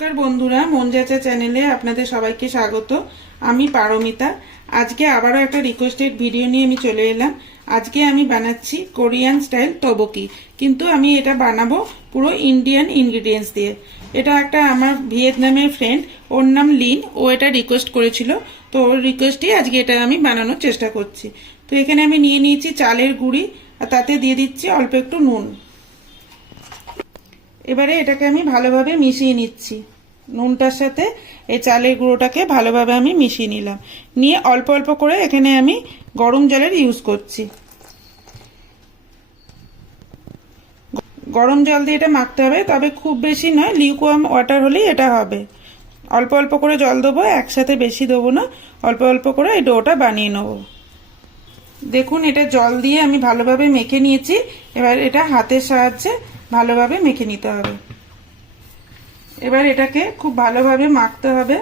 নমস্কার বন্ধুরা মনজাচা চ্যানেলে আপনাদের সবাইকে স্বাগত। আমি পারমিতা। আজকে আবারও একটা রিকোয়েস্টেড ভিডিও নিয়ে আমি চলে এলাম। আজকে আমি বানাচ্ছি কোরিয়ান স্টাইল তবকি। কিন্তু আমি এটা বানাবো পুরো ইন্ডিয়ান ইনগ্রিডিয়েন্টস দিয়ে। এটা একটা আমার ভিয়েতনামের ফ্রেন্ড ওর নাম লিন। ও এটা রিকোয়েস্ট করেছিল। তো ওর রিকোয়েস্টেই আজকে এটা আমি বানানোর চেষ্টা করছি। তো এখানে আমি নিয়ে নিয়েছি চালের গুঁড়ি, আর তাতে দিয়ে দিচ্ছি অল্প একটু নুন। এবারে এটাকে আমি ভালোভাবে মিশিয়ে নিচ্ছি। নুনটার সাথে এই চালের গুঁড়োটাকে ভালোভাবে আমি মিশিয়ে নিলাম। নিয়ে অল্প অল্প করে এখানে আমি গরম জলের ইউজ করছি। গরম জল দিয়ে এটা মাখতে হবে, তবে খুব বেশি নয় লিকুয়াম ওয়াটার হলেই এটা হবে। অল্প অল্প করে জল দেবো, একসাথে বেশি দেবো না, অল্প অল্প করে এই ডোটা বানিয়ে নেব। দেখুন, এটা জল দিয়ে আমি ভালোভাবে মেখে নিয়েছি। এবার এটা হাতের সাহায্যে ভালোভাবে মেখে নিতে হবে। এবার এটাকে খুব ভালোভাবে মাখতে হবে,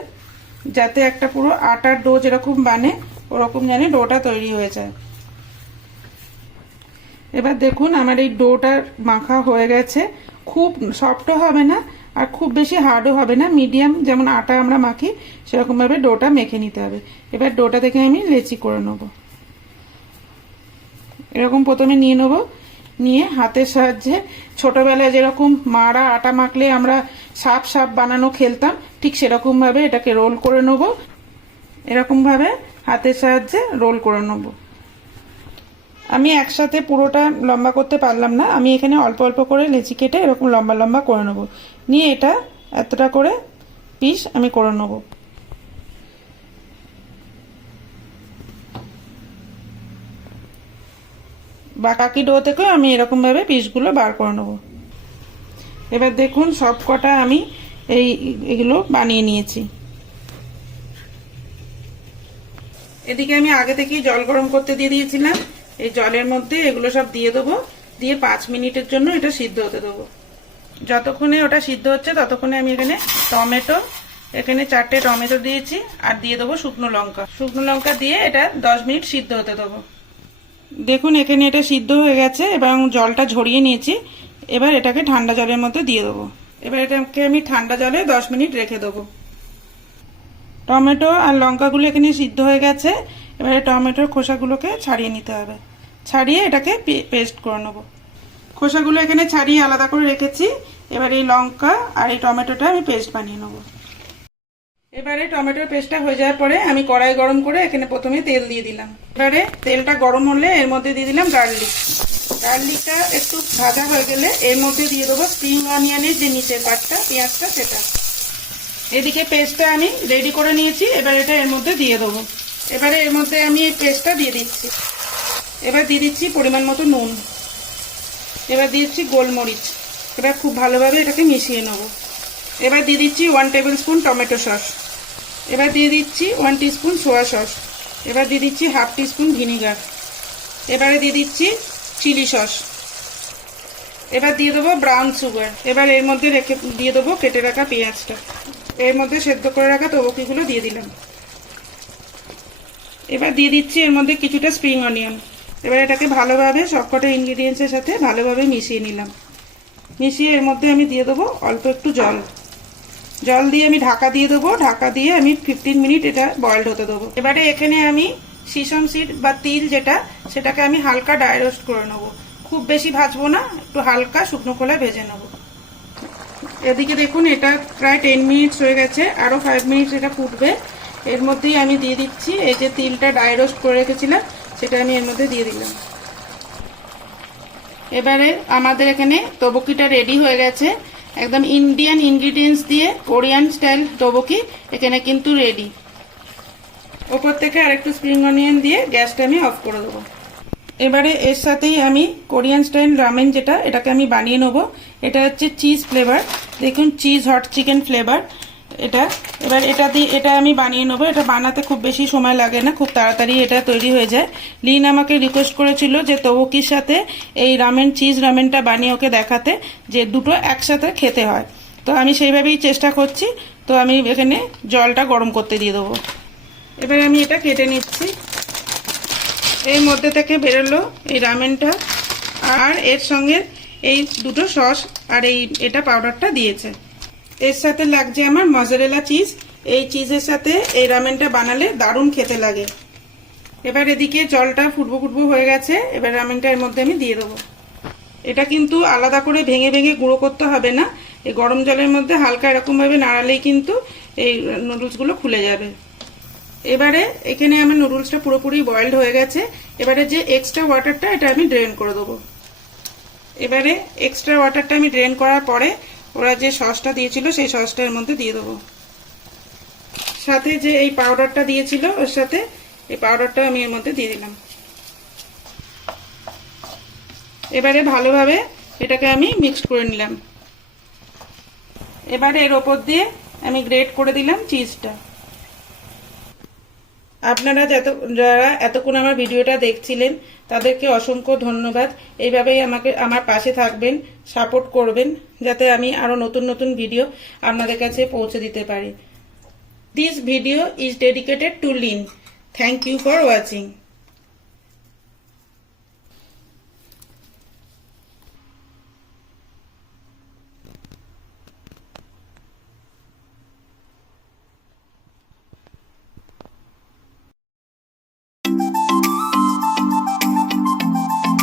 যাতে একটা পুরো আটার ডো যেরকম বানে, ওরকম যেন ডোটা তৈরি হয়ে যায়। এবার দেখুন আমার এই ডোটার মাখা হয়ে গেছে। খুব সফটও হবে না আর খুব বেশি হার্ডও হবে না। মিডিয়াম যেমন আটা আমরা মাখি, সেরকমভাবে ডোটা মেখে নিতে হবে। এবার ডোটা দেখে আমি লেচি করে নেব। এরকম প্রথমে নিয়ে নেব। নিয়ে হাতের সাহায্যে ছোটবেলায় যেরকম মারা আটা মাখলে আমরা সাপ সাপ বানানো খেলতাম, ঠিক সেরকমভাবে এটাকে রোল করে নেব। এরকমভাবে হাতের সাহায্যে রোল করে নেব। আমি একসাথে পুরোটা লম্বা করতে পারলাম না, আমি এখানে অল্প অল্প করে লেচি কেটে এরকম লম্বা লম্বা করে নেব। নিয়ে এটা এতটা করে পিস আমি করে নেব। বা কাকি ডো থেকেও আমি এরকমভাবে পিসগুলো বার করে নেব। এবার দেখুন সব কটা আমি এই এগুলো বানিয়ে নিয়েছি। এদিকে আমি আগে থেকেই জল গরম করতে দিয়ে দিয়েছিলাম। এই জলের মধ্যে এগুলো সব দিয়ে দেবো। দিয়ে পাঁচ মিনিটের জন্য এটা সিদ্ধ হতে দেবো। যতক্ষণে ওটা সিদ্ধ হচ্ছে ততক্ষণে আমি এখানে টমেটো, এখানে চারটে টমেটো দিয়েছি। আর দিয়ে দেবো শুকনো লঙ্কা। শুকনো লঙ্কা দিয়ে এটা দশ মিনিট সিদ্ধ হতে দেবো। দেখুন, এখানে এটা সিদ্ধ হয়ে গেছে, এবং জলটা ঝরিয়ে নিয়েছি। এবার এটাকে ঠান্ডা জলের মধ্যে দিয়ে দেবো। এবার এটাকে আমি ঠান্ডা জলে দশ মিনিট রেখে দেবো। টমেটো আর লঙ্কাগুলো এখানে সিদ্ধ হয়ে গেছে। এবারে টমেটোর খোসাগুলোকে ছাড়িয়ে নিতে হবে। ছাড়িয়ে এটাকে পেস্ট করে নেব। খোসাগুলো এখানে ছাড়িয়ে আলাদা করে রেখেছি। এবার এই লঙ্কা আর এই টমেটোটা আমি পেস্ট বানিয়ে নেব। এবারে টমেটোর পেস্টটা হয়ে যাওয়ার পরে আমি কড়াই গরম করে এখানে প্রথমে তেল দিয়ে দিলাম। এবারে তেলটা গরম হলে এর মধ্যে দিয়ে দিলাম গার্লিক। গার্লিকটা একটু ভাজা হয়ে গেলে এর মধ্যে দিয়ে দেবো স্প্রিং অনিয়নের যে নিচের পাটটা, পেঁয়াজটা সেটা। এদিকে পেস্টটা আমি রেডি করে নিয়েছি, এবার এটা এর মধ্যে দিয়ে দেবো। এবারে এর মধ্যে আমি এই পেস্টটা দিয়ে দিচ্ছি। এবার দিয়ে দিচ্ছি পরিমাণ মতো নুন। এবার দিচ্ছি গোলমরিচ। এবার খুব ভালোভাবে এটাকে মিশিয়ে নেব। এবার দিয়ে দিচ্ছি one table spoon tomato sauce এবার দিয়ে দিচ্ছি ওয়ান টিস্পুন সোয়া সস এবার দিয়ে দিচ্ছি হাফ টিস্পুন ভিনিগার এবারে দিয়ে দিচ্ছি চিলি সস এবার দিয়ে দেবো ব্রাউন সুগার এবার এর মধ্যে রেখে, দিয়ে দেবো কেটে রাখা পেঁয়াজটা। এর মধ্যে সেদ্ধ করে রাখা তবকিগুলো দিয়ে দিলাম। এবার দিয়ে দিচ্ছি এর মধ্যে কিছুটা স্প্রিং অনিয়ন এবার এটাকে ভালোভাবে সবকটা ইনগ্রিডিয়েন্টসের সাথে ভালোভাবে মিশিয়ে নিলাম। মিশিয়ে এর মধ্যে আমি দিয়ে দেবো অল্প একটু জল। জল দিয়ে আমি ঢাকা দিয়ে দেবো। ঢাকা দিয়ে আমি ফিফটিন মিনিট এটা বয়েলড হতে দেবো। এবারে এখানে আমি সিসম সিড বা তিল যেটা, সেটাকে আমি হালকা ড্রাই রোস্ট করে নেব। খুব বেশি ভাজবো না, একটু হালকা শুকনো খোলায় ভেজে নেব। এদিকে দেখুন, এটা প্রায় টেন মিনিটস হয়ে গেছে আরও ফাইভ মিনিটস এটা ফুটবে। এর মধ্যেই আমি দিয়ে দিচ্ছি, এই যে তিলটা ড্রাই রোস্ট করে রেখেছিলাম, সেটা আমি এর মধ্যে দিয়ে দিলাম। এবারে আমাদের এখানে তবকিটা রেডি হয়ে গেছে। একদম ইন্ডিয়ান ইনগ্রিডিয়েন্টস দিয়ে কোরিয়ান স্টাইল টবকি এখানে কিন্তু রেডি ওপর থেকে আরেকটু স্প্রিং অনিয়ন দিয়ে গ্যাসটা আমি অফ করে দেবো। এবারে এর সাথেই আমি কোরিয়ান স্টাইল রামেন যেটা, এটাকে আমি বানিয়ে নেব। এটা হচ্ছে চিজ ফ্লেভার দেখুন চিজ হট চিকেন ফ্লেভার এটা। এবার এটা দিয়ে, এটা আমি বানিয়ে নেব। এটা বানাতে খুব বেশি সময় লাগে না, খুব তাড়াতাড়ি এটা তৈরি হয়ে যায়। লিন আমাকে রিকোয়েস্ট করেছিল যে তবকির সাথে এই রামেন চিজ রামেনটা বানিয়ে ওকে দেখাতে, যে দুটো একসাথে খেতে হয়। তো আমি সেইভাবেই চেষ্টা করছি। তো আমি এখানে জলটা গরম করতে দিয়ে দেবো। এবার আমি এটা কেটে নিচ্ছি। এর মধ্যে থেকে বেরোলো এই রামেনটা আর এর সঙ্গে এই দুটো সস আর এই, এটা পাউডারটা দিয়েছে। এর সাথে লাগছে আমার মজারেলা চিজ এই চিজের সাথে এই রামেনটা বানালে দারুণ খেতে লাগে। এবার এদিকে জলটা ফুটবো ফুটবো হয়ে গেছে। এবার রামেনটা এর মধ্যে আমি দিয়ে দেবো। এটা কিন্তু আলাদা করে ভেঙে ভেঙে গুঁড়ো করতে হবে না। এই গরম জলের মধ্যে হালকা এরকমভাবে নাড়ালেই কিন্তু এই নুডলসগুলো খুলে যাবে। এবারে এখানে আমার নুডলসটা পুরোপুরি বয়েলড হয়ে গেছে। এবারে যে এক্সট্রা ওয়াটারটা এটা আমি ড্রেন করে দেবো। এবারে এক্সট্রা ওয়াটারটা আমি ড্রেন করার পরে ওরা যে সসটা দিয়েছিল, সেই সসটা এর মধ্যে দিয়ে দেবো। সাথে যে এই পাউডারটা দিয়েছিল, ওর সাথে এই পাউডারটা আমি এর মধ্যে দিয়ে দিলাম। এবারে ভালোভাবে এটাকে আমি মিক্সড করে নিলাম। এবারে এর ওপর দিয়ে আমি গ্রেট করে দিলাম চিজটা আপনারা যত, যারা এতক্ষণ আমার ভিডিওটা দেখছিলেন, তাদেরকে অসংখ্য ধন্যবাদ। এইভাবেই আমাকে, আমার পাশে থাকবেন, সাপোর্ট করবেন, যাতে আমি আরও নতুন নতুন ভিডিও আপনাদের কাছে পৌঁছে দিতে পারি। This video is dedicated to Lin thank you for watching